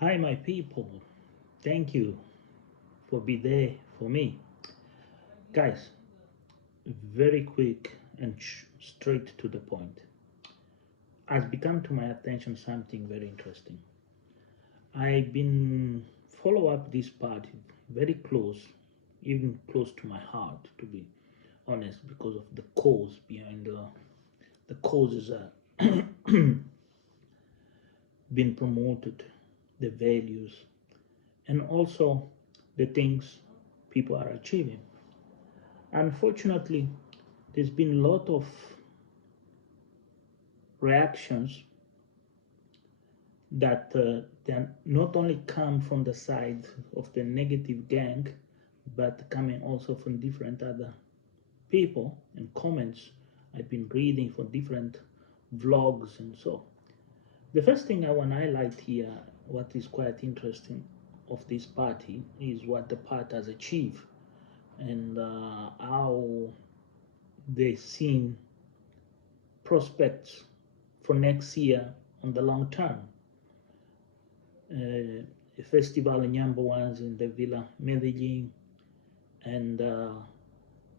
Hi, my people. Thank you for being there for me. Guys, very quick and straight to the point. Has become to my attention something very interesting. I've been follow up this part very close, even close to my heart, to be honest, because of the cause behind the causes are being promoted, the values, and also the things people are achieving. Unfortunately, there's been a lot of reactions that they not only come from the side of the negative gang, but coming also from different other people and comments I've been reading for different vlogs and so. The first thing I want to highlight here, what is quite interesting of this party, is what the party has achieved and how they seen prospects for next year on the long term. A festival in number ones in the Villa Medellin, and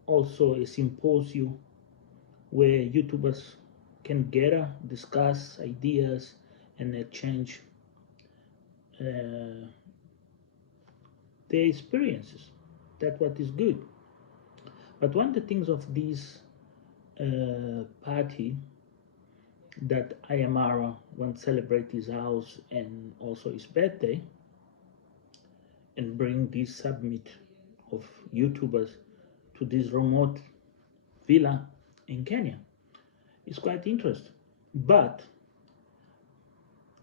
also a symposium where YouTubers can gather, discuss ideas, and exchange their experiences. That's what is good. But one of the things of this party that Ayamara wants to celebrate his house and also his birthday and bring this summit of YouTubers to this remote villa in Kenya. It's quite interesting. But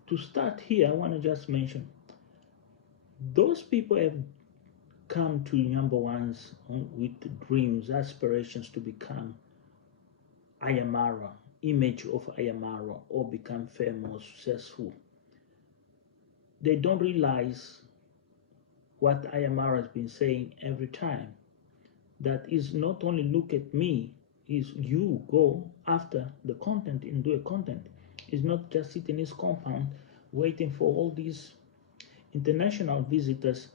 to start here, I want to just mention those people have come to number ones with dreams, aspirations to become Ayamara, image of Ayamara, or become famous, successful. They don't realize what Ayamara has been saying every time. That is not only look at me, is you go after the content and do a content. It's not just sit in his compound waiting for all these international visitors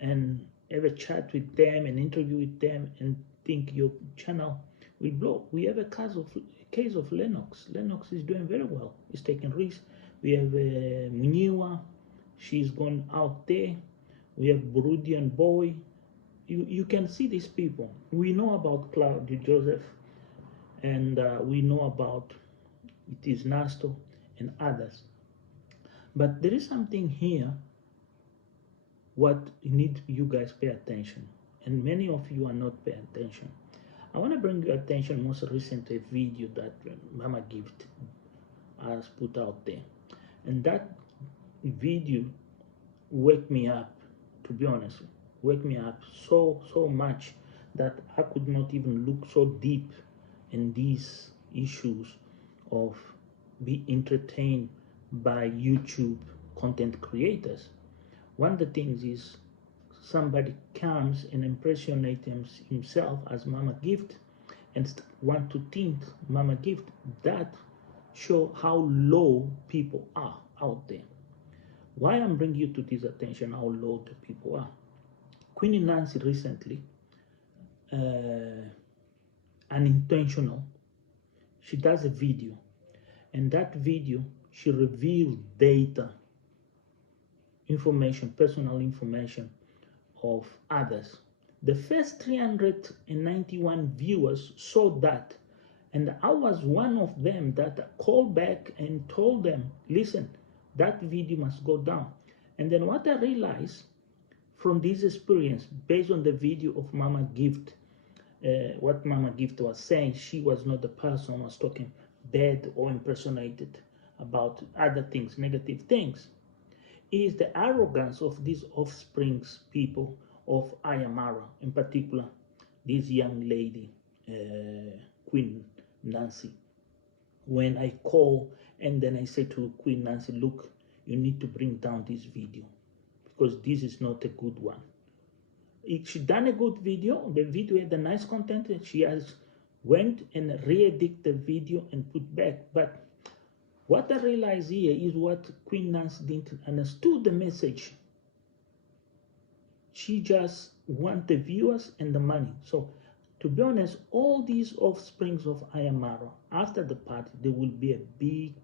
and have a chat with them and interview with them and think your channel will blow. We have a case of Lennox. Lennox is doing very well. He's taking risks. We have Muniwa. She's gone out there. We have Burudian Boy. You can see these people. We know about Claudio Joseph, and we know about it is Nasto and others. But there is something here what you need you guys pay attention, and many of you are not paying attention. I want to bring your attention most recently video that Mama Gift has put out there, and that video wake me up, to be honest, wake me up so much that I could not even look so deep in these issues of be entertained by YouTube content creators. One of the things is somebody comes and impersonates himself as Mama Gift and want to think Mama Gift. That show how low people are out there. Why I'm bringing you to this attention, how low the people are. Queen Nancy recently, unintentional, she does a video, and that video she reveals data, information, personal information of others. The first 391 viewers saw that, and I was one of them that called back and told them, listen, that video must go down. And then what I realized from this experience, based on the video of Mama Gift, what Mama Gift was saying, she was not the person who was talking bad or impersonated about other things, negative things, is the arrogance of these offsprings people of Ayamara, in particular, this young lady, Queen Nancy. When I call and then I say to Queen Nancy, look, you need to bring down this video because this is not a good one. She done a good video. The video had a nice content. She has went and re-edit the video and put back. But What I realize here is what Queen Nancy didn't understood the message. She just want the viewers and the money. So to be honest, all these offsprings of Ayamara, after the party, there will be a big,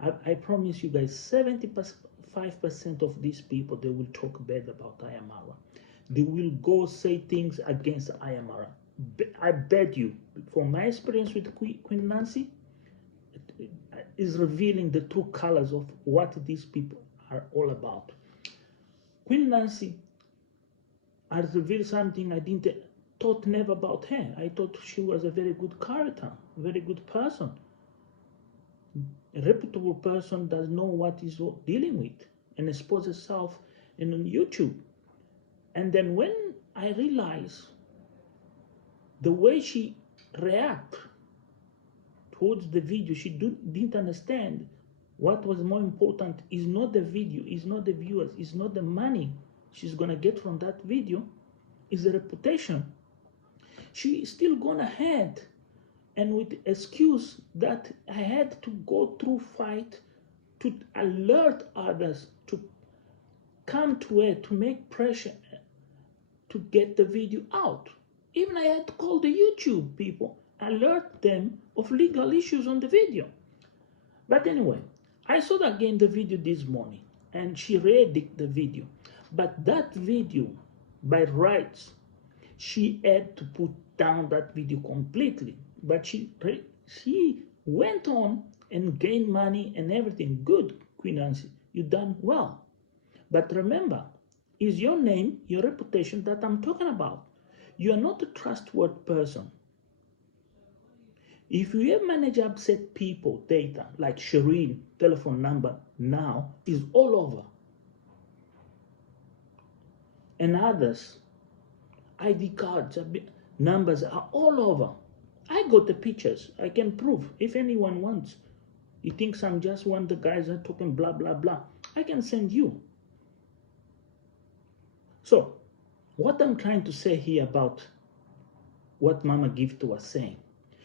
I promise you guys, 75% of these people, they will talk bad about Ayamara. They will go say things against Ayamara. I bet you, from my experience with Queen Nancy, is revealing the true colors of what these people are all about. Queen Nancy, I revealed something I didn't thought never about her. I thought she was a very good character, a very good person. A reputable person does know what he's dealing with and expose herself on YouTube. And then when I realized the way she reacted towards the video, she didn't understand what was more important is not the video, is not the viewers, is not the money she's gonna get from that video, is the reputation. She still gone ahead and with the excuse that I had to go through fight to alert others to come to her, to make pressure to get the video out. Even I had to call the YouTube people, alert them of legal issues on the video. But anyway, I saw again the video this morning and she re-edited the video. But that video, by rights, she had to put down that video completely. But she went on and gained money and everything. Good, Queen Nancy, you done well. But remember, is your name, your reputation that I'm talking about. You are not a trustworthy person. If you have managed upset people data, like Shireen telephone number now is all over. And others, ID cards, numbers are all over. I got the pictures. I can prove if anyone wants. He thinks I'm just one of the guys that are talking blah, blah, blah. I can send you. So, what I'm trying to say here about what Mama Gift was saying,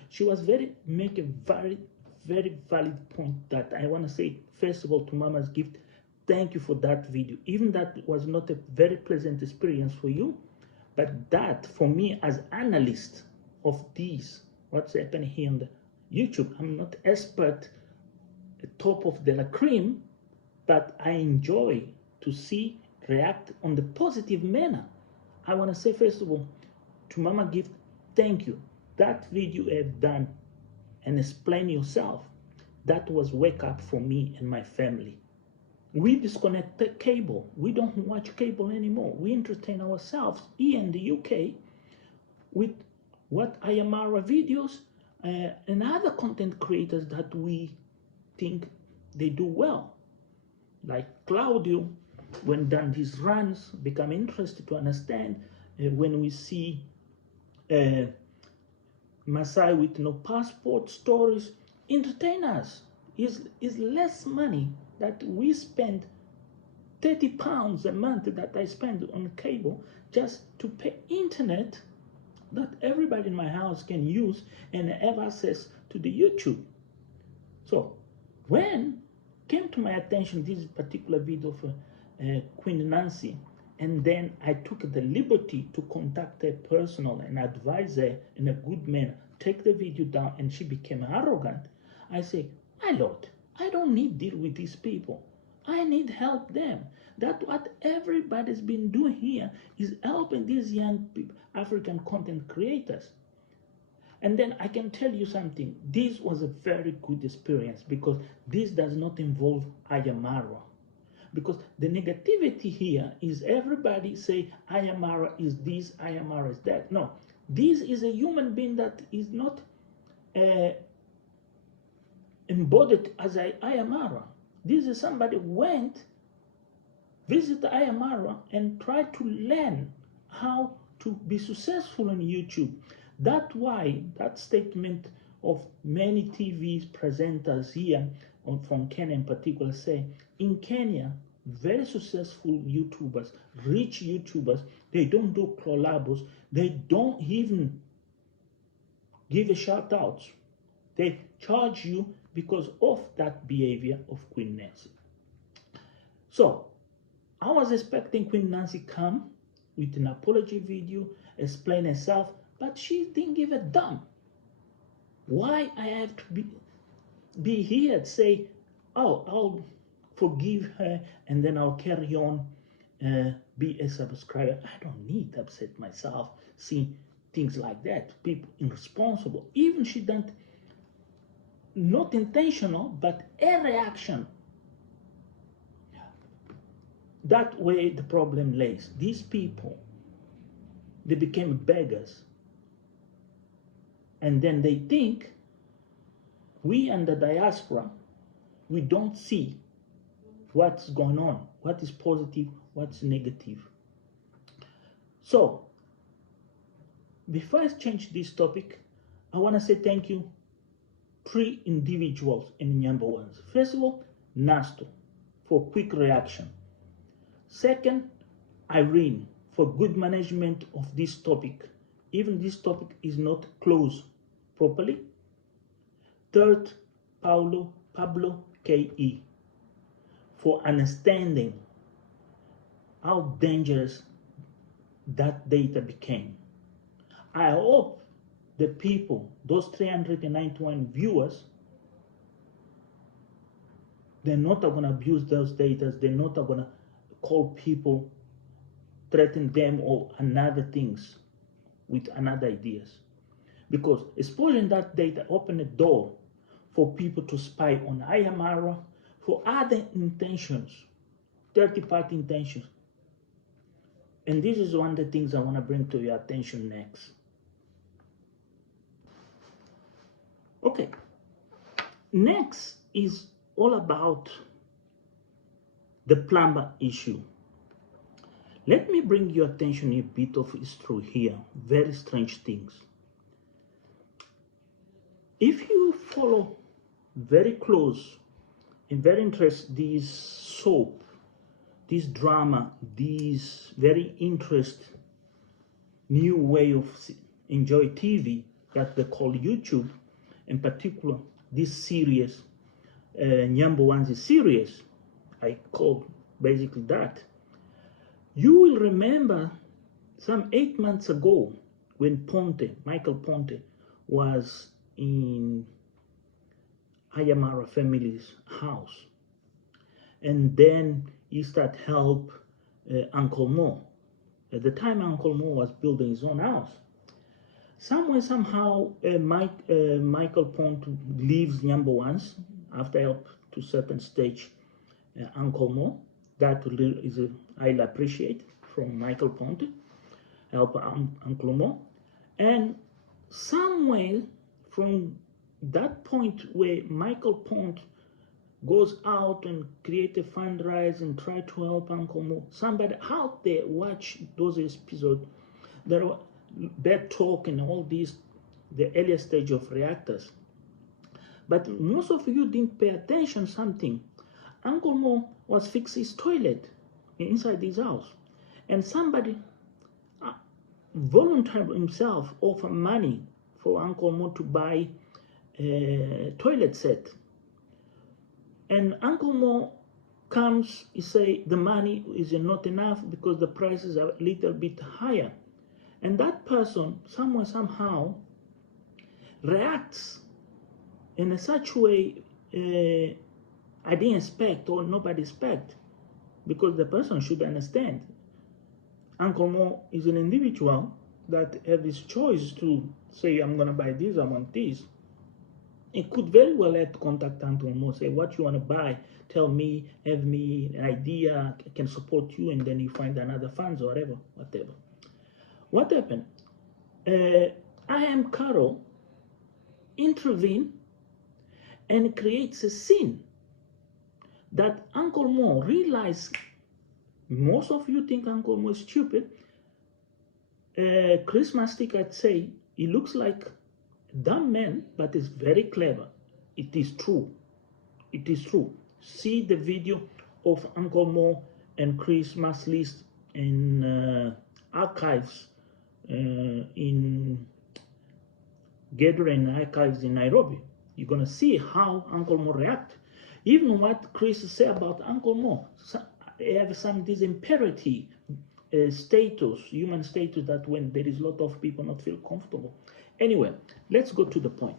she was make a very valid point that I want to say, first of all, to Mama's Gift, thank you for that video. Even that was not a very pleasant experience for you, but that for me as analyst of these, what's happening here on the YouTube, I'm not expert at top of the cream, but I enjoy to see react on the positive manner. I want to say first of all to Mama Gift, thank you. That video you have done and explain yourself, that was wake up for me and my family. We disconnect the cable. We don't watch cable anymore. We entertain ourselves here in the UK with what Ayamara videos and other content creators that we think they do well. Like Claudio, when done his runs, become interested to understand when we see Masai with no passport stories, entertain us. Is less money that we spend, £30 a month that I spend on cable just to pay internet that everybody in my house can use and have access to the YouTube. So when came to my attention this particular video for Queen Nancy, and then I took the liberty to contact her personal and advise her in a good manner, take the video down, and she became arrogant. I say, my Lord, I don't need to deal with these people. I need help them. That's what everybody's been doing here, is helping these young people, African content creators. And then I can tell you something. This was a very good experience because this does not involve Ayamara. Because the negativity here is everybody say Ayamara is this, Ayamara is that. No, this is a human being that is not embodied as Ayamara. This is somebody who went, visit Ayamara and tried to learn how to be successful on YouTube. That's why that statement of many TV presenters here from Kenya in particular say, in Kenya, very successful YouTubers, rich YouTubers, they don't do collabos, they don't even give a shout out. They charge you because of that behavior of Queen Nancy. So I was expecting Queen Nancy come with an apology video, explain herself, but she didn't give a damn. Why I have to be here and say, oh, I'll forgive her and then I'll carry on, be a subscriber. I don't need to upset myself seeing things like that. People irresponsible. Even she done not intentional, but a reaction. That way the problem lays. These people, they became beggars. And then they think we and the diaspora, we don't see what's going on, what is positive, what's negative. So, before I change this topic, I want to say thank you 3 individuals in number ones. First of all, Nasto for quick reaction. Second, Irene for good management of this topic. Even this topic is not closed properly. Third, Pablo K.E. for understanding how dangerous that data became. I hope the people, those 391 viewers, they're not going to abuse those data. They're not going to call people, threaten them or another things with another ideas. Because exposing that data opened a door for people to spy on Ayamara for other intentions, third-party intentions. And this is one of the things I want to bring to your attention next. Okay, next is all about the plumber issue. Let me bring your attention a bit of history here, very strange things. If you follow very close and very interested this soap, this drama, this very interest new way of enjoy TV that they call YouTube, in particular this series, number one is series, I call basically that. You will remember some 8 months ago when Michael Ponte was in Ayamara family's house. And then he started help Uncle Mo. At the time, Uncle Mo was building his own house. Somehow, Michael Ponte leaves number ones after help to certain stage Uncle Mo. That is I'll appreciate from Michael Ponte, help Uncle Mo. And somewhere from that point where Michael Ponte goes out and create a fundraise and try to help Uncle Mo, somebody out there watch those episodes. There were bad talk and all these, the earlier stage of reactors. But most of you didn't pay attention something. Uncle Mo was fixing his toilet inside his house. And somebody volunteered himself offer money for Uncle Mo to buy a toilet set. And Uncle Mo comes, he say the money is not enough because the prices are a little bit higher. And that person somehow reacts in such a way I didn't expect or nobody expect, because the person should understand. Uncle Mo is an individual that has his choice to say, I'm going to buy this, I want this. It could very well have to contact Uncle Mo, say, what you want to buy, tell me, have me an idea, I can support you, and then you find another funds or whatever. What happened? I am Carol intervene and creates a scene that Uncle Mo realized. Most of you think Uncle Mo is stupid. Christmas stick, I'd say, he looks like a dumb man, but is very clever. It is true. It is true. See the video of Uncle Mo and Christmas list in archives, in Gathering Archives in Nairobi. You're going to see how Uncle Mo react. Even what Chris said about Uncle Mo, have some this imperative status, human status, that when there is a lot of people not feel comfortable. Anyway, let's go to the point.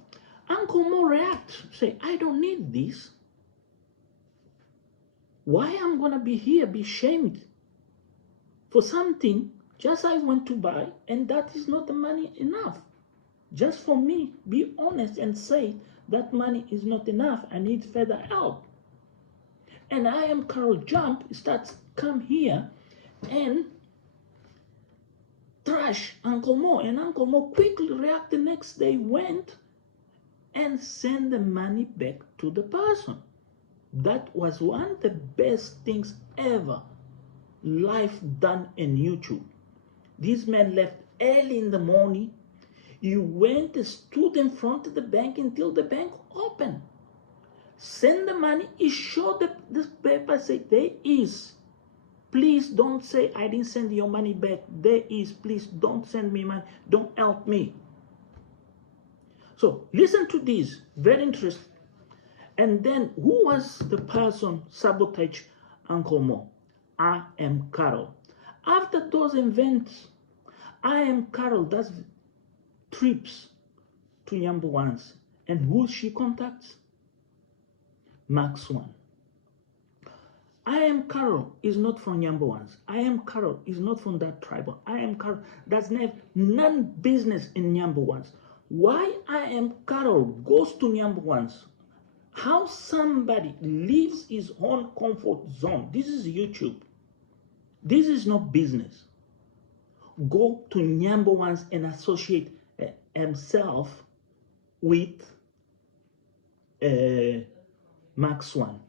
Uncle Mo react, say, I don't need this. Why I'm gonna be here, be shamed for something just I want to buy, and that is not the money enough. Just for me, be honest and say that money is not enough. I need further help. And I am Carol Jump starts come here and trash Uncle Mo, and Uncle Mo quickly react the next day, went and sent the money back to the person. That was one of the best things ever life done in YouTube. This man left early in the morning. He went and stood in front of the bank until the bank opened. Send the money. He showed the paper, said, there is. Please don't say I didn't send your money back. There is. Please don't send me money. Don't help me. So listen to this. Very interesting. And then who was the person sabotage Uncle Mo? I am Carol. After those events, I am Carol does trips to number ones. And who she contacts? Max One. I am Carol is not from number ones. I am Carol is not from that tribe. I am Carol doesn't have none business in number ones. Why I am Carol goes to number ones? How somebody leaves his own comfort zone. This is YouTube. This is not business. Go to number ones and associate himself with Max One.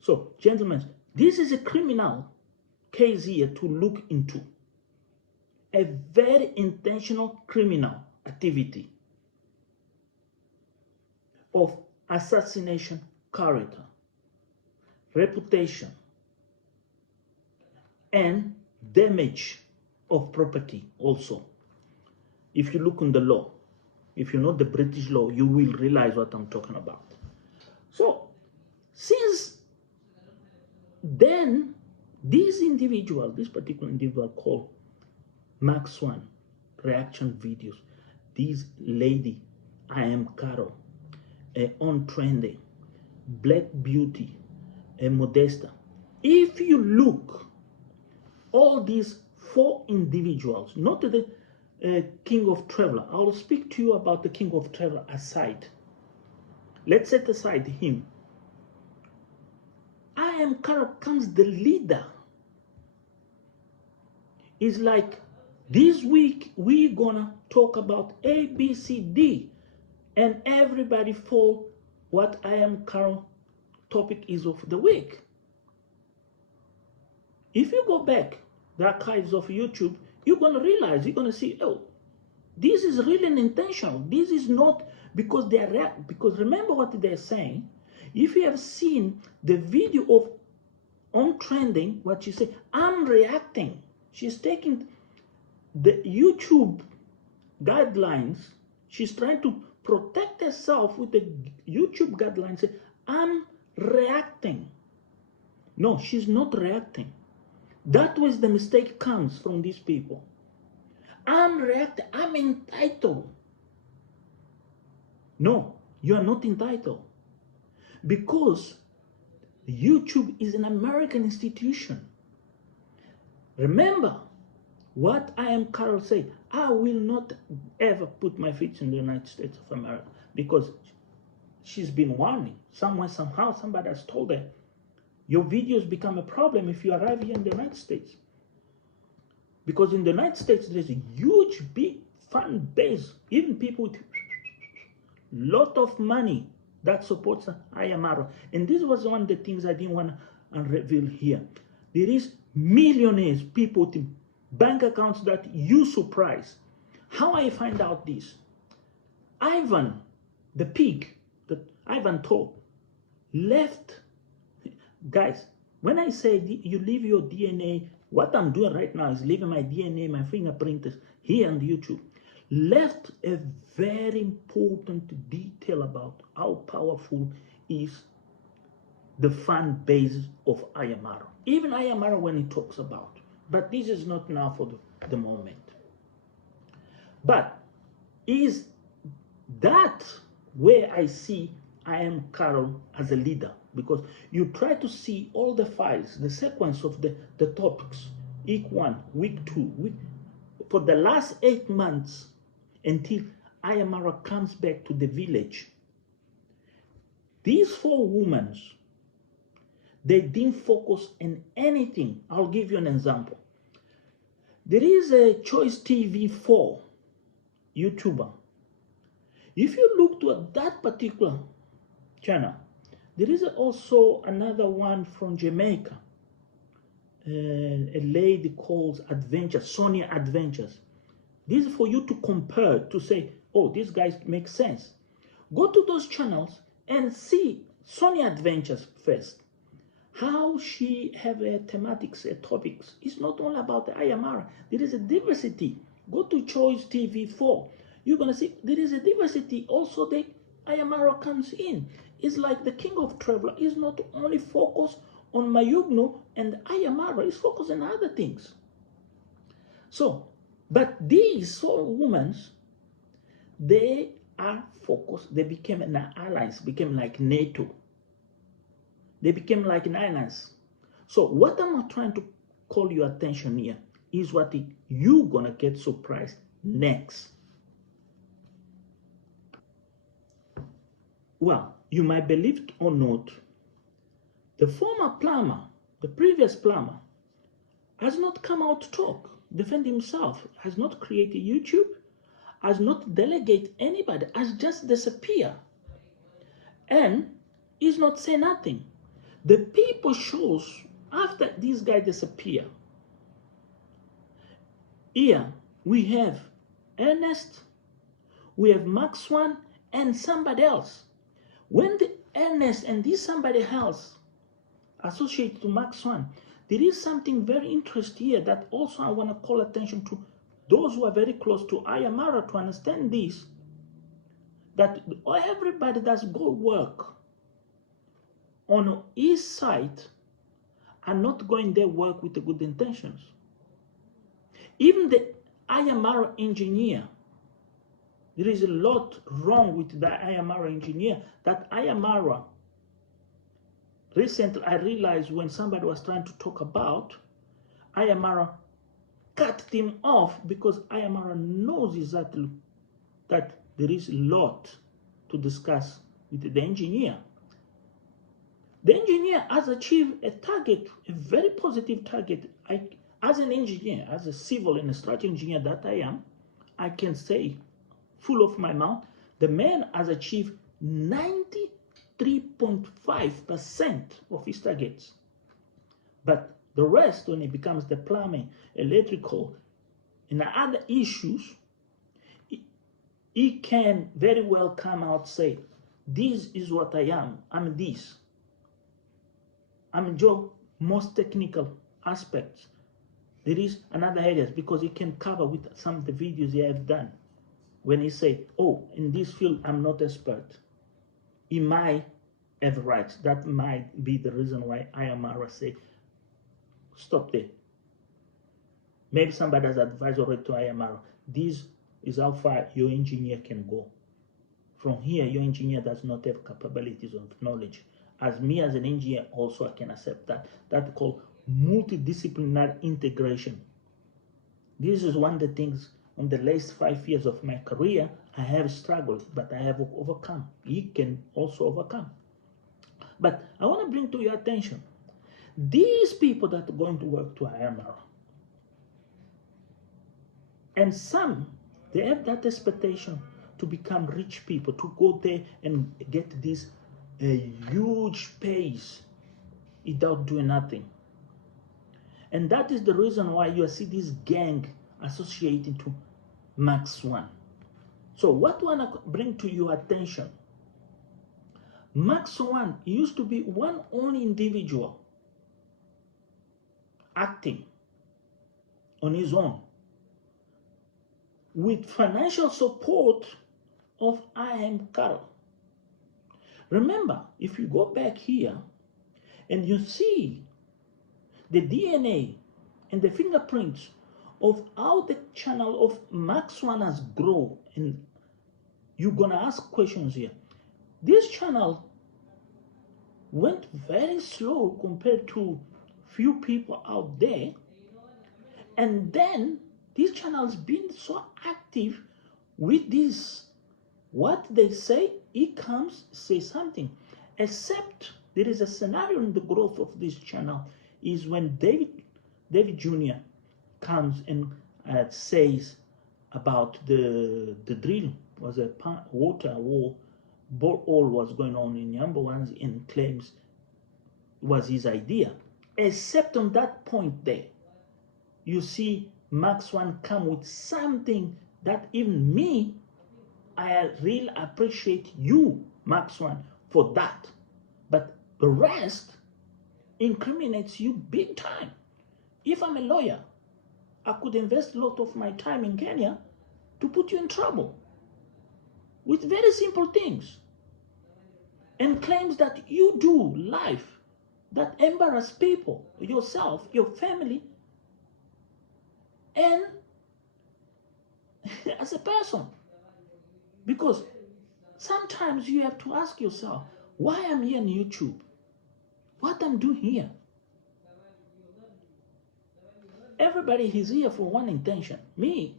So, gentlemen, this is a criminal case here to look into. A very intentional criminal activity of assassination character, reputation, and damage of property also. If you look in the law, if you know the British law, you will realize what I'm talking about. So, since then, this individual, this particular individual called Max One, reaction videos, this lady, I am Carol, on trending, Black Beauty, Modesta. If you look, all these four individuals, not the King of Traveler. I will speak to you about the King of Traveler aside. Let's set aside him. I am Carol comes the leader. It's like this week we're gonna talk about A, B, C, D, and everybody follow what I am Carol topic is of the week. If you go back the archives of YouTube, you're gonna realize, you're gonna see, oh, this is really an intentional. This is not because they are because remember what they're saying. If you have seen the video of on trending, what she said, I'm reacting. She's taking the YouTube guidelines. She's trying to protect herself with the YouTube guidelines. Say, I'm reacting. No, she's not reacting. That was the mistake comes from these people. I'm reacting. I'm entitled. No, you are not entitled. Because YouTube is an American institution. Remember what I am Carol said. I will not ever put my feet in the United States of America because she's been warning. Somewhere, somehow, somebody has told her, your videos become a problem if you arrive here in the United States. Because in the United States, there's a huge, big fan base, even people with lot of money that supports IMR. And this was one of the things I didn't want to reveal here. There is millionaires, people with bank accounts that you surprise. How I find out this? Ivan, the pig that Ivan told, left. Guys, when I say you leave your DNA, what I'm doing right now is leaving my DNA, my fingerprint here on YouTube. left a very important detail about how powerful is the fan base of Ayamaro. Even Ayamaro when he talks about, but this is not now for the moment. But is that where I see I am Carol as a leader? Because you try to see all the files, the sequence of the topics, week 1, week 2, for the last 8 months until Ayamara comes back to the village. These 4 women, they didn't focus on anything. I'll give you an example. There is a Choice TV 4 YouTuber. If you look to that particular channel, there is also another one from Jamaica, a lady called Adventures, Sonia Adventures. This is for you to compare, to say, oh, these guys make sense. Go to those channels and see Sonia Adventures first. How she have a thematics, topics. It's not all about the Ayamara. There is a diversity. Go to Choice TV 4. You're going to see there is a diversity. Also, the Ayamara comes in. It's like the King of Traveler is not only focused on Mayugno and Ayamara, it's focused on other things. So, but these 4 women, they are focused. They became an alliance, became like NATO. They became like an alliance. So what I'm trying to call your attention here is what you're gonna get surprised next. Well, you might believe it or not, the former plumber, the previous plumber, has not come out to talk, defend himself, has not created YouTube, has not delegate anybody, has just disappeared, and is not saying nothing. The people shows after this guy disappear. Here we have Ernest, we have Max Swan, and somebody else. When the Ernest and this somebody else associated to Max Swan, there is something very interesting here that also I want to call attention to those who are very close to Ayamara to understand this, that everybody that's go work on his side are not going there work with the good intentions. Even the Ayamara engineer, there is a lot wrong with the Ayamara engineer. That Ayamara, recently I realized when somebody was trying to talk about, Ayamara cut him off because Ayamara knows exactly that there is a lot to discuss with the engineer. The engineer has achieved a target, a very positive target. As an engineer, as a civil and a structural engineer that I am, I can say, full of my mouth, the man has achieved 93.5% of his targets. But the rest, when it becomes the plumbing, electrical, and other issues, he can very well come out and say, this is what I am, I'm this. I'm Joe, most technical aspects. There is another areas because he can cover with some of the videos he have done. When he say, oh, in this field, I'm not expert. He might have rights. That might be the reason why Ayamara say, stop there. Maybe somebody has advised already to Ayamara, this is how far your engineer can go. From here, your engineer does not have capabilities of knowledge. As me as an engineer also I can accept that. That's called multidisciplinary integration. This is one of the things on the last 5 years of my career I have struggled, but I have overcome. You can also overcome. But I want to bring to your attention, these people that are going to work to Ayamara, and some, they have that expectation to become rich people, to go there and get this huge pays without doing nothing. And that is the reason why you see this gang associated to Max Swan. So what I want to bring to your attention, Max Swan used to be one only individual acting on his own. with financial support of I Am Carol. Remember, if you go back here and you see the DNA and the fingerprints of how the channel of Max One has grown, and you're gonna ask questions here. This channel went very slow compared to few people out there, and then this channel's been so active with this. What they say, it comes, say something. Except there is a scenario in the growth of this channel is when David Jr. comes and says about the drill was a water war borehole was going on in number ones, and claims it was his idea. Except on that point there, you see Max One come with something that even me, I really appreciate you, Max One, for that. But the rest incriminates you big time. If I'm a lawyer, I could invest a lot of my time in Kenya to put you in trouble with very simple things, and claims that you do life that embarrass people, yourself, your family, and as a person. Because sometimes you have to ask yourself, why I'm here on YouTube? What I'm doing here? Everybody is here for one intention. Me,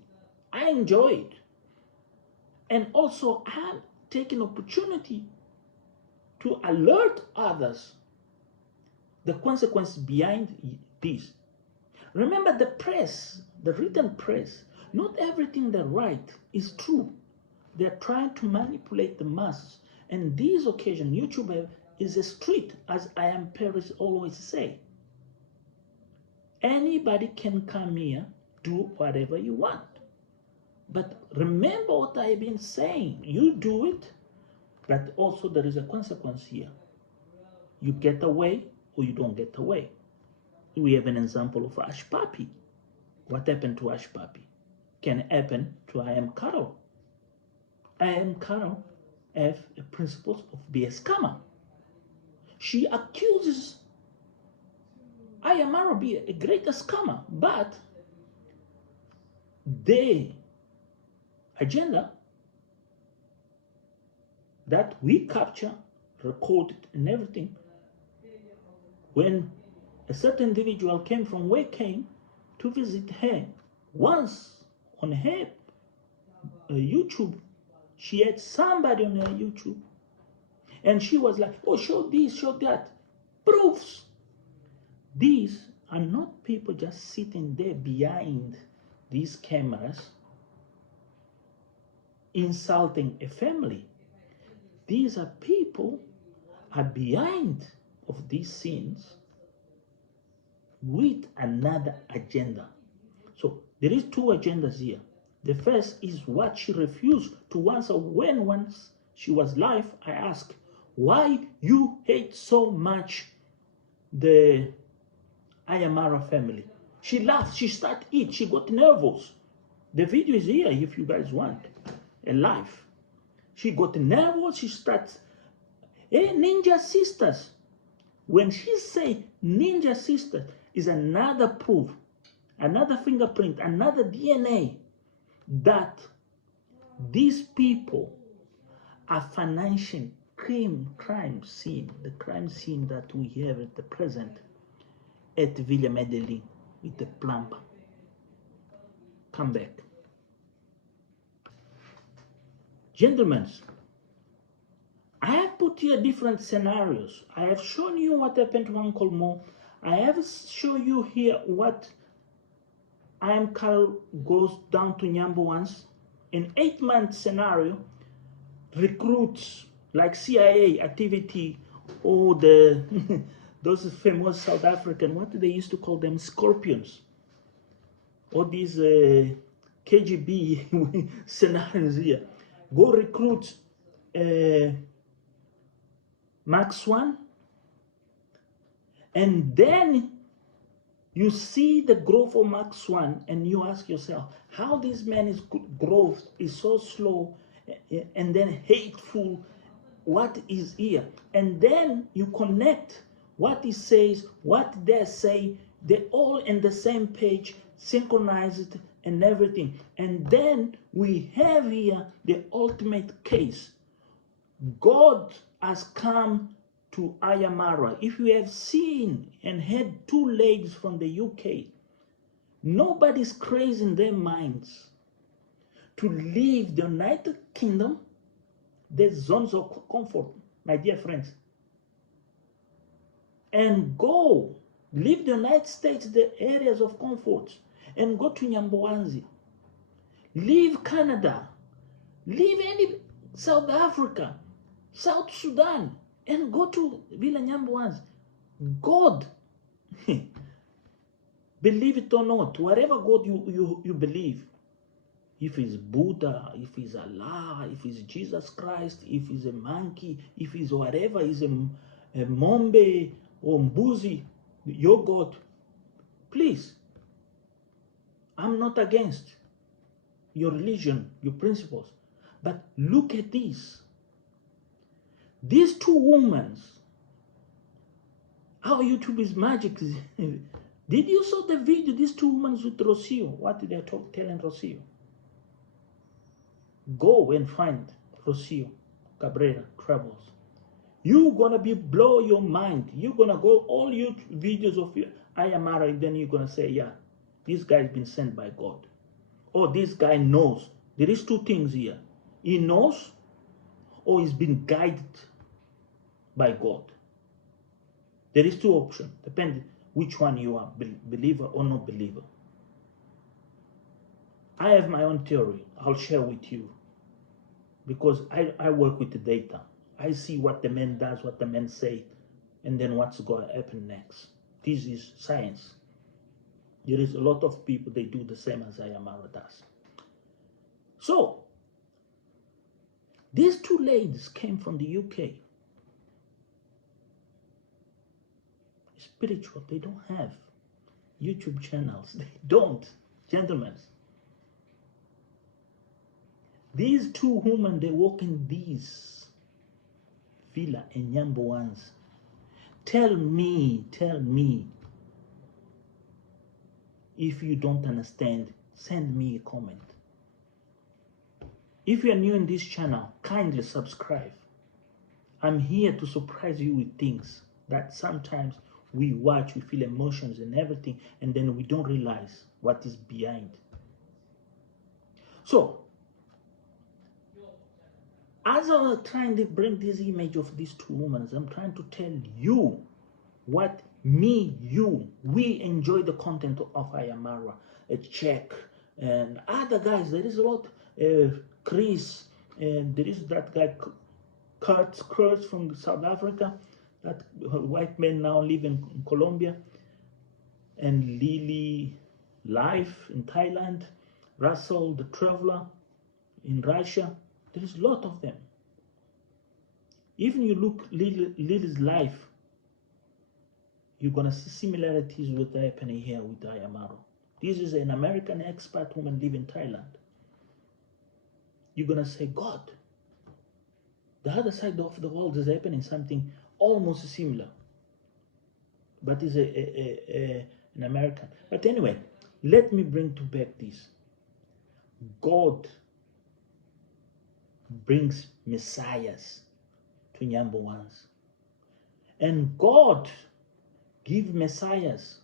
I enjoy it. And also I'm taking opportunity to alert others the consequences behind this. Remember, the press, the written press, not everything they write is true. They're trying to manipulate the masses. And this occasion, YouTube is a street, as I Am Paris always say. Anybody can come here, do whatever you want. But remember what I've been saying. You do it, but also there is a consequence here. You get away or you don't get away. We have an example of Ash Papi. What happened to Ash Papi can happen to I Am Carol. I Am Carol have the principles of be a scammer. She accuses I Am Carol be a great scammer, but the agenda that we capture, recorded and everything, when a certain individual came from where came to visit her once on her YouTube, she had somebody on her YouTube, and she was like, oh, show this, show that, proofs. These are not people just sitting there behind these cameras insulting a family. These are people are behind of these scenes with another agenda. So there is two agendas here. The first is what she refused to answer when once she was live. I asked, why you hate so much the Ayamara family? She laughed, she started eat, she got nervous. The video is here if you guys want, live. She got nervous, she starts, hey, Ninja Sisters. When she say Ninja Sisters is another proof, another fingerprint, another DNA that these people are financing crime scene, the crime scene that we have at the present at Villa Medellin with the plumber. Come back. Gentlemen, I have put here different scenarios. I have shown you what happened to Uncle Mo. I have shown you here what I Am Carol goes down to Nyambo once. In 8-month scenario, recruits like CIA activity or the those famous South African, what do they used to call them, scorpions, or these KGB scenarios here, go recruit Max One, and then You see the growth of Max 1 and you ask yourself, how this man's growth is so slow and then hateful. What is here? And then you connect what he says, what they say, they're all in the same page, synchronized and everything. And then we have here the ultimate case. God has come to Ayamara. If you have seen and heard two ladies from the UK, nobody's crazy in their minds to leave the United Kingdom, the zones of comfort, my dear friends, and go leave the United States, the areas of comfort, and go to Nyamboanzi, leave Canada, leave any South Africa, South Sudan, and go to Villa Nyamboanzi. God, believe it or not, whatever God you believe, if it's Buddha, if it's Allah, if it's Jesus Christ, if it's a monkey, if it's whatever, is a Mombe or Mbuzi, your God, please, I'm not against your religion, your principles, but look at this. These two women, our YouTube is magic. Did you saw the video, these two women with Rocio? What did they telling Rocio? Go and find Rocio Cabrera Travels. You're gonna blow your mind. You're gonna go all your videos of Ayamara, and then you're gonna say, yeah, this guy's been sent by God. Or this guy knows. There is two things here. He knows, or he's been guided by God. There is two options, depending which one you are, believer or not believer. I have my own theory. I'll share with you, because I work with the data. I see what the man does, what the men say, and then what's going to happen next. This is science. There is a lot of people, they do the same as Ayamara does. So, these two ladies came from the UK. Spiritual, they don't have YouTube channels. They don't, gentlemen. These two women, they walk in these villa and Nyamboans. Tell me, if you don't understand, send me a comment. If you are new in this channel, kindly subscribe. I'm here to surprise you with things that sometimes we watch, we feel emotions and everything, and then we don't realize what is behind. So, as I was trying to bring this image of these two women, I'm trying to tell you what we enjoy the content of Ayamara, Czech, and other guys. There is a lot, Chris, and there is that guy, Kurt from South Africa, that white man now live in Colombia, and Lily Life in Thailand, Russell the Traveler in Russia. There is a lot of them. Even you look Lily's life, you're gonna see similarities with what's happening here with Ayamaro. This is an American expat woman living in Thailand. You're gonna say, God, the other side of the world is happening something almost similar, but is an American. But anyway, let me bring to back this. God brings messiahs to Nyamboans, and God give messiahs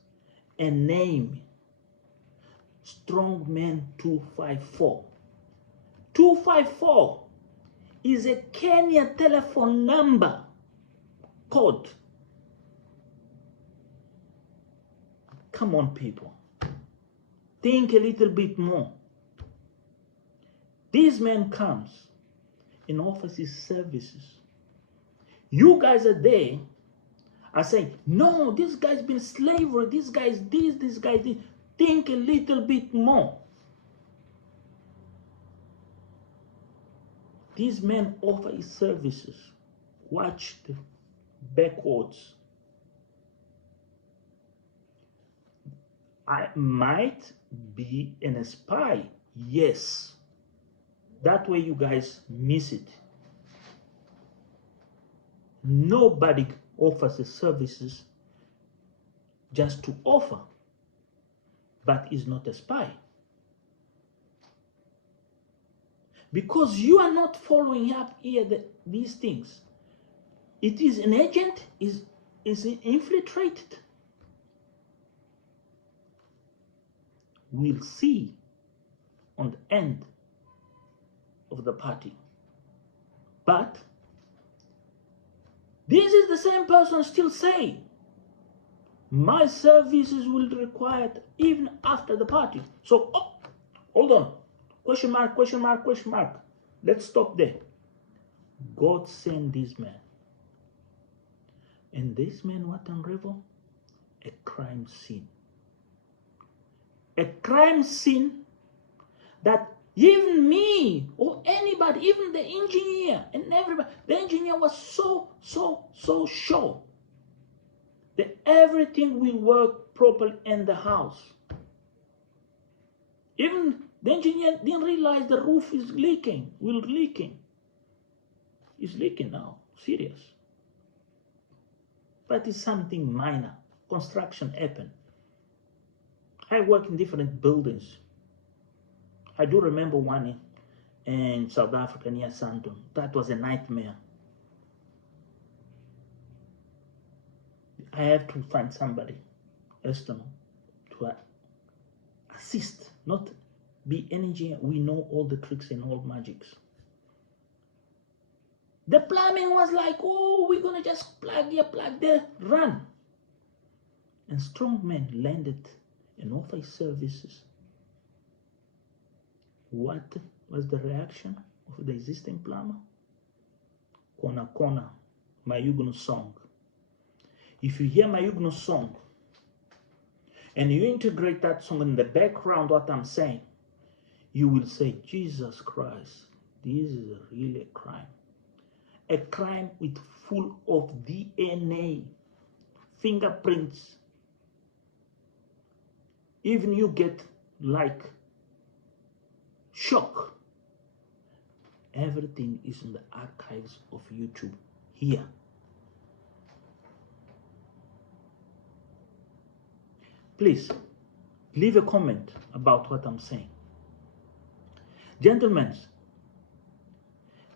a name. Strongman 254. 254 is a Kenya telephone number code. Come on, people, think a little bit more. This man comes and offers his services. You guys are there are saying, no, this guy's been slavery, this guy's this guy's this. Think a little bit more. These men offer his services. Watch the backwards. I might be a spy. Yes. That way you guys miss it. Nobody offers the services just to offer, but is not a spy. Because you are not following up here these things. It is an agent, is infiltrated. We'll see on the end of the party. But this is the same person still saying, my services will be required even after the party. So, oh, hold on. Question mark, question mark, question mark. Let's stop there. God sent this man. And this man what unravel? A crime scene. A crime scene that even me or anybody, even the engineer and everybody, the engineer was so sure that everything will work properly in the house. Even the engineer didn't realize the roof is leaking, It's leaking now, serious. But it's something minor. Construction happened. I work in different buildings. I do remember one in South Africa near Sandton. That was a nightmare. I have to find somebody external to assist, not be an engineer. We know all the tricks and all magics. The plumbing was like, oh, we're gonna just plug here, plug there, run. And strong men landed and offered services. What was the reaction of the existing plumber? Kona Kona, Mayugno song. If you hear Mayugno song and you integrate that song in the background, what I'm saying, you will say, Jesus Christ, this is really a crime. A crime with full of DNA, fingerprints. Even you get like shock. Everything is in the archives of YouTube here. Please leave a comment about what I'm saying. Gentlemen,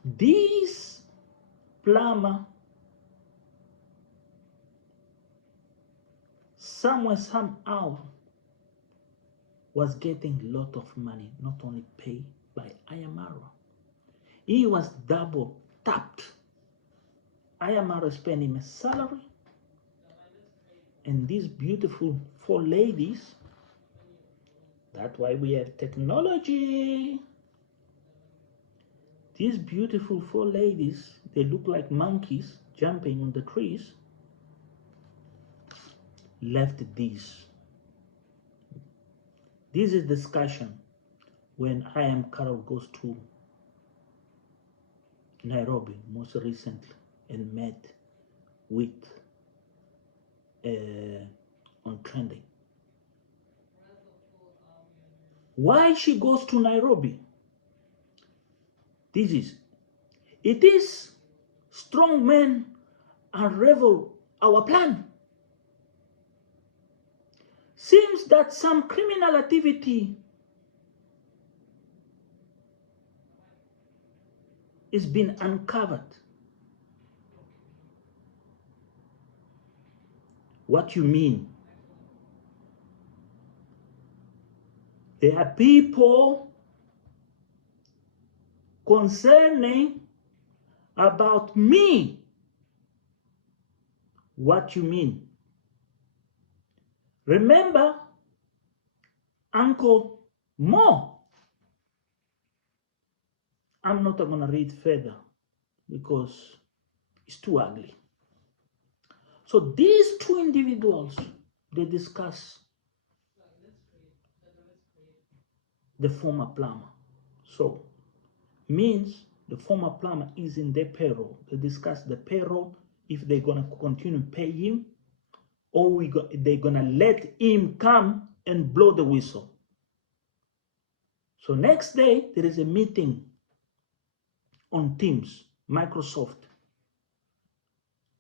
this plumber somehow was getting a lot of money, not only paid by Ayamara. He was double tapped. Ayamara spent him a salary, and these beautiful 4 ladies, that's why we have technology. These beautiful 4 ladies, they look like monkeys jumping on the trees, left this. This is discussion when I am Carol goes to Nairobi most recently and met with on trending. Why she goes to Nairobi? It is strong men unravel our plan. Seems that some criminal activity is being uncovered. What you mean? There are people concerning about me. What you mean? Remember Uncle Mo. I'm not going to read further because it's too ugly. So these 2 individuals, they discuss the former plumber. So means the former plumber is in their payroll. They discuss the payroll, if they're going to continue to pay him, or they're going to let him come and blow the whistle. So next day, there is a meeting on Teams, Microsoft.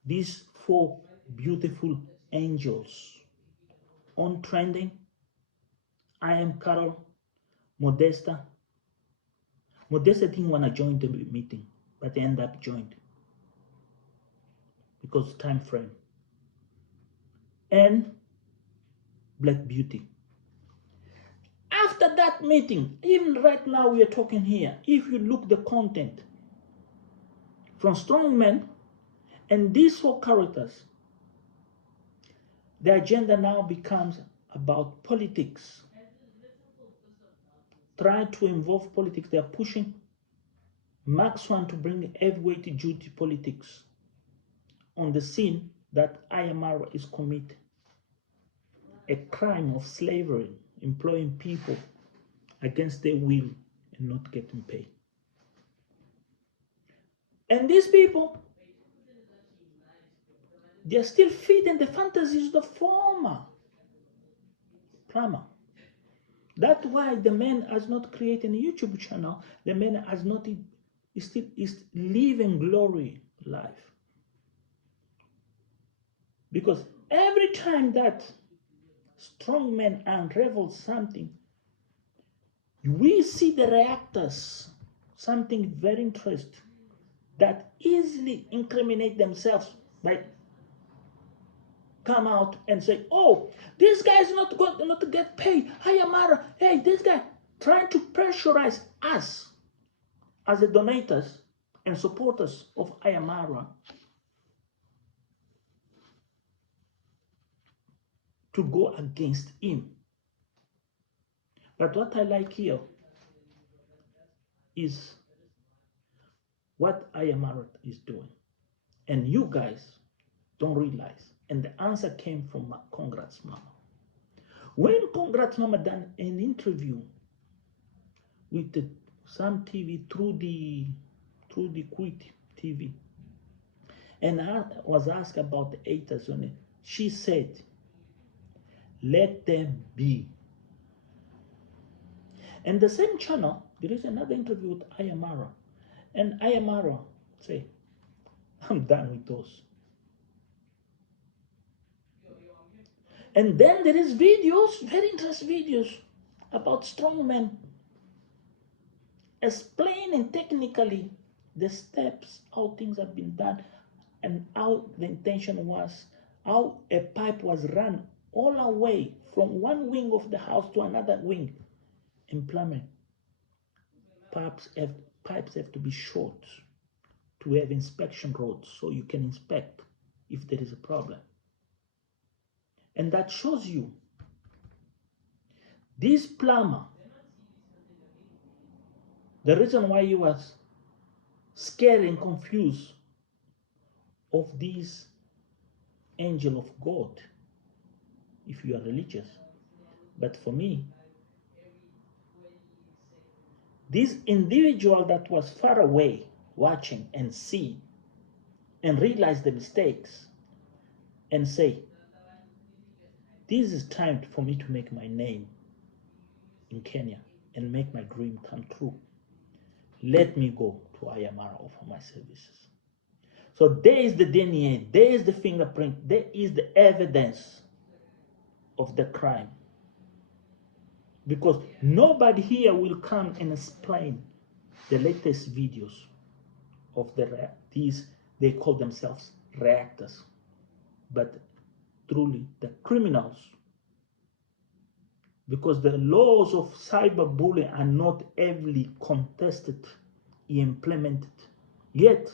These four beautiful angels on trending. I am Carol, Modesta. Modesta didn't want to join the meeting, but they end up joined because time frame. And Black Beauty. After that meeting, even right now we are talking here, if you look the content from strong men and these four characters, the agenda now becomes about politics. Try to involve politics. They are pushing Max Swan to bring heavyweight duty politics on the scene that Ayamara is committing a crime of slavery, employing people against their will and not getting paid. And these people, they're still feeding the fantasies of the former plumber. That's why the man has not created a YouTube channel. The man has not, is living glory life. Because every time that strong men unravel something, we see the reactors, something very interesting, that easily incriminate themselves by come out and say, oh, this guy is not going not to get paid. Ayamara, hey, this guy trying to pressurize us as the donators and supporters of Ayamara to go against him. But what I like here is what Ayamara is doing. And you guys don't realize. And the answer came from Congrats Mama. When Congrats Mama done an interview with some TV through the Quit TV, and I was asked about the haters on it, she said, let them be. And the same channel, there is another interview with Ayamara, and Ayamara say, I'm done with those. And then there is videos, very interesting videos about strongmen explaining technically the steps, how things have been done, and how the intention was, how a pipe was run all the way from one wing of the house to another wing in plumbing. Pipes have to be short to have inspection rods so you can inspect if there is a problem. And that shows you this plumber, the reason why he was scared and confused of this angel of God, if you are religious. But for me, this individual that was far away watching and see and realize the mistakes and say, this is time for me to make my name in Kenya and make my dream come true. Let me go to Ayamara for my services. So there is the DNA, there is the fingerprint, there is the evidence of the crime. Because nobody here will come and explain the latest videos of these, they call themselves reactors. But truly, the criminals, because the laws of cyberbullying are not heavily contested, implemented, yet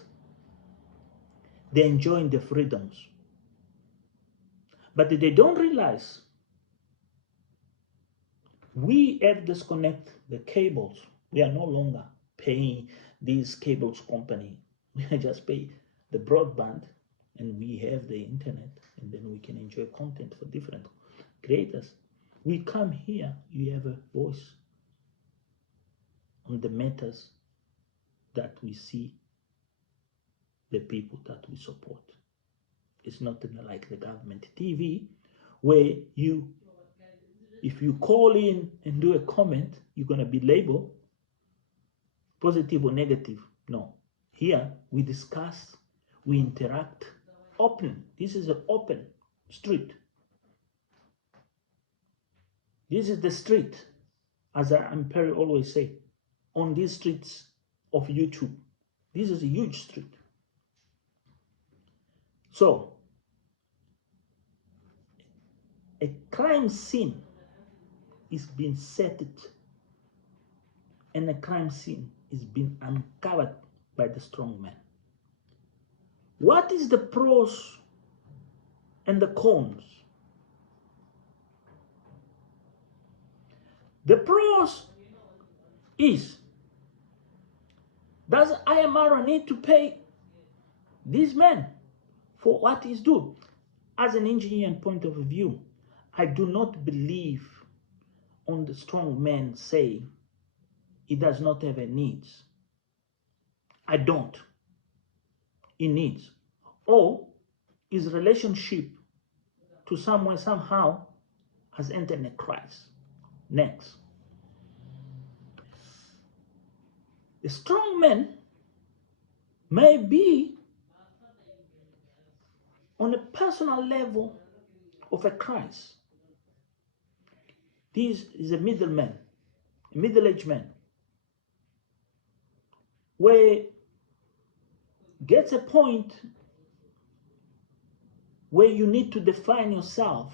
they're enjoying the freedoms. But they don't realize we have disconnected the cables. We are no longer paying these cables company. We just pay the broadband and we have the internet, and then we can enjoy content for different creators. We come here, you have a voice on the matters that we see the people that we support. It's not like the government TV where you If you call in and do a comment, you're going to be labeled positive or negative. No. Here, we discuss, we interact, open. This is an open street. This is the street, as Perry always say, on these streets of YouTube. This is a huge street. So, a crime scene is being set, and a crime scene is being uncovered by the strong man. What is the pros and the cons? The pros is, does Ayamara need to pay this man for what he's doing? As an engineering point of view, I do not believe on the strong man saying he does not have a needs. I don't. He needs. Or his relationship to someone somehow has entered a crisis. Next. A strong man may be on a personal level of a crisis. This is a middleman, a middle-aged man, where gets a point where you need to define yourself,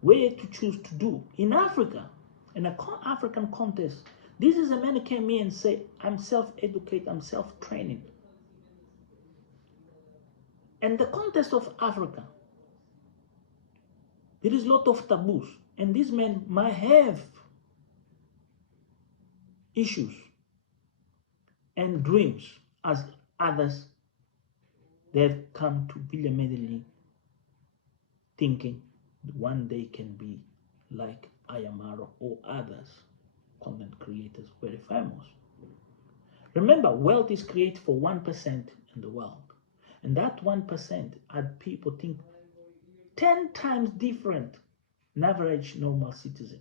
where to choose to do. In Africa, in an African context, this is a man who came in and said, I'm self-educated, I'm self-training. And the context of Africa, there is a lot of taboos, and this man might have issues and dreams as others. They have come to Villa Medellin thinking one day can be like Ayamaro or others content creators very famous. Remember, wealth is created for 1% in the world, and that 1% are people think 10 times different than average normal citizen.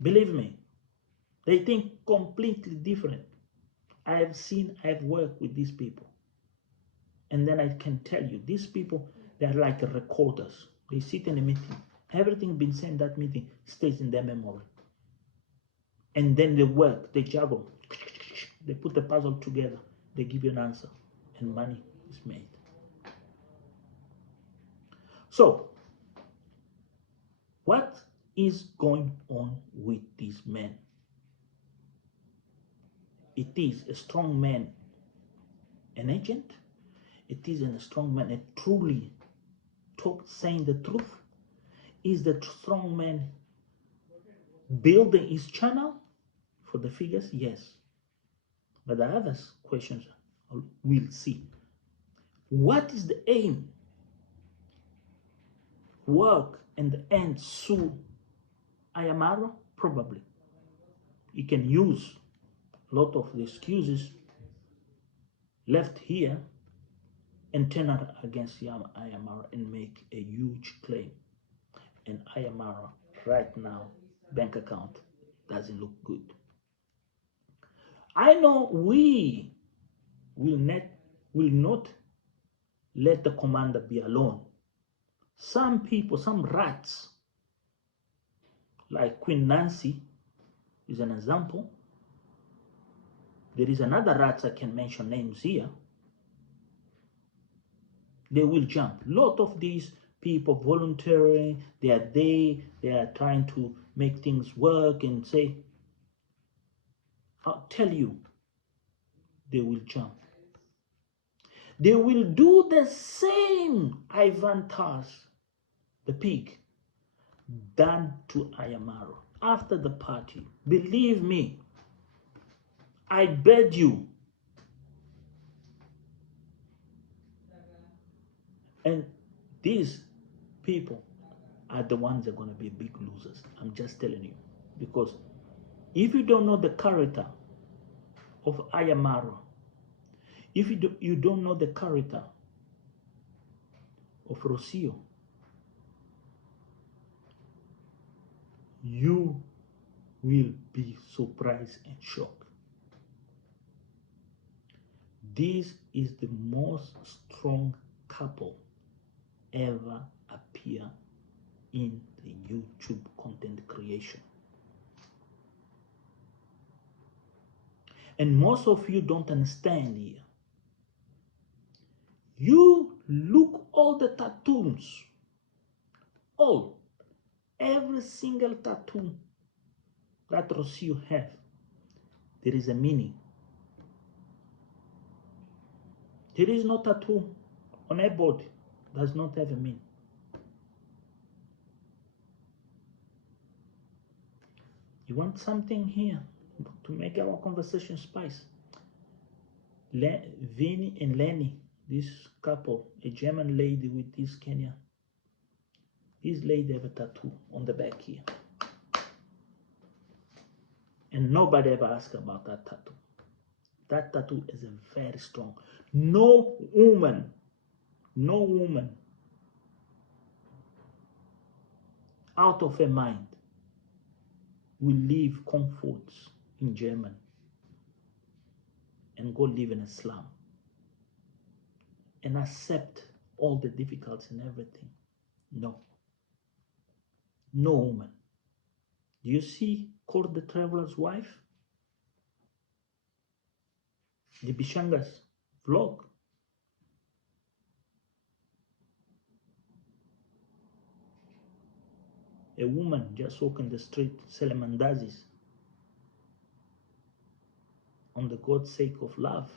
Believe me, they think completely different. I have worked with these people. And then I can tell you, these people, they're like recorders. They sit in a meeting. Everything been said in that meeting stays in their memory. And then they work, they juggle. They put the puzzle together. They give you an answer. And money is made. So, what is going on with these men? It is a strong man, an agent. It is a strong man, a truly saying the truth. Is the strong man building his channel for the figures? Yes. But the other questions we'll see. What is the aim? Work and the end soon. Ayamaro? Probably. He can use a lot of the excuses left here and turn it against Ayamaro and make a huge claim. And Ayamaro right now, bank account doesn't look good. I know we will not let the commander be alone. Some people, some rats, like Queen Nancy is an example. There is another rat, I can mention names here. They will jump. A lot of these people volunteering, they are trying to make things work and say, I'll tell you, they will jump. They will do the same Ivan Tars, the pig, done to Ayamaro after the party. Believe me, I beg you. And these people are the ones that are going to be big losers. I'm just telling you. Because if you don't know the character of Ayamaro, if you don't know the character of Rocio, you will be surprised and shocked. This is the most strong couple ever appear in the YouTube content creation. And most of you don't understand here. You look all the tattoos, every single tattoo that Rocio have, there is a meaning. There is no tattoo on a body does not have a meaning. You want something here to make our conversation spice? Vinny and Lenny, this couple, a German lady with this Kenyan. This lady have a tattoo on the back here. And nobody ever asked about that tattoo. That tattoo is a very strong. No woman out of her mind will leave comforts in Germany and go live in a slum and accept all the difficulties and everything. No woman. Do you see Kurt the Traveler's Wife? The Bishangas vlog. A woman just walking the street selling mandazis on the God's sake of love.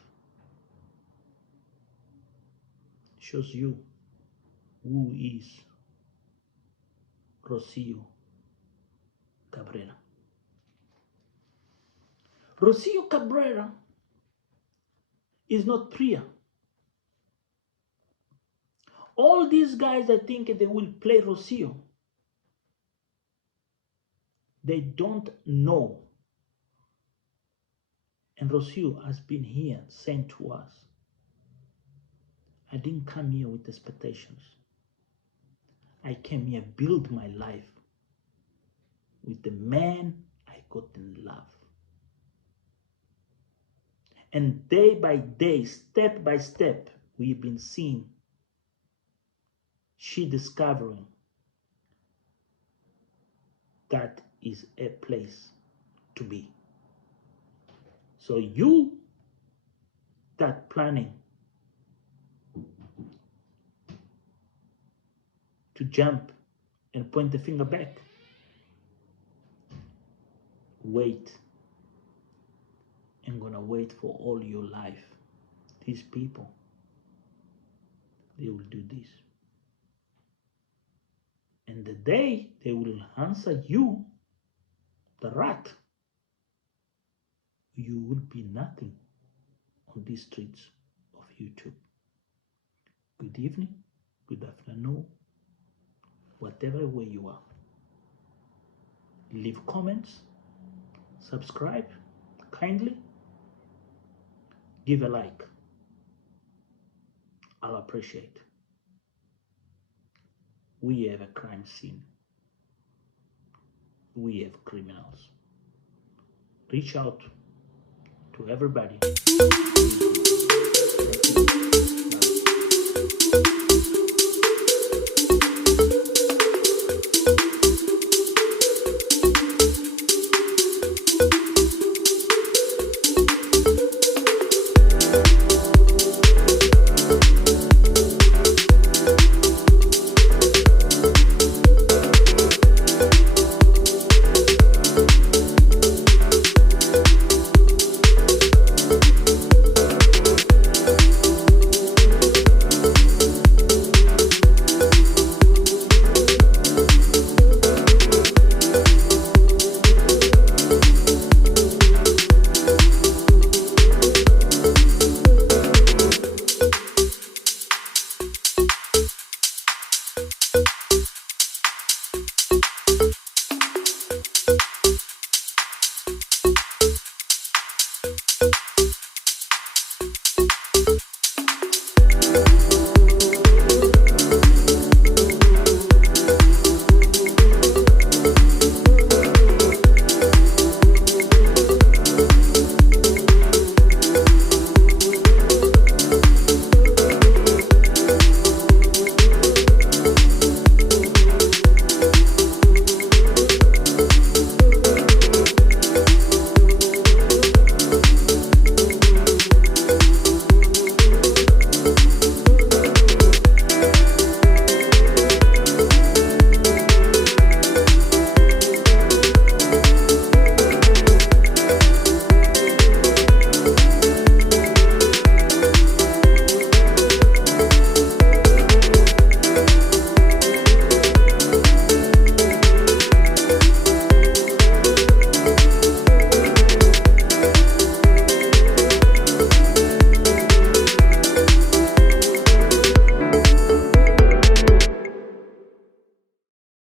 Shows you who is Rocio Cabrera. Rocio Cabrera is not Priya. All these guys that think they will play Rocio, they don't know. And Rocio has been here saying to us, I didn't come here with expectations. I came here build my life with the man I got in love. And day by day, step by step, we've been seeing she discovering that is a place to be. So you that planning to jump and point the finger back, wait. I'm gonna wait for all your life. These people, they will do this. And the day they will answer you, the rat, you will be nothing on these streets of YouTube. Good evening, good afternoon, whatever way you are. Leave comments, subscribe kindly, give a like. I'll appreciate. We have a crime scene. We have criminals. Reach out to everybody. Thank you. Bye.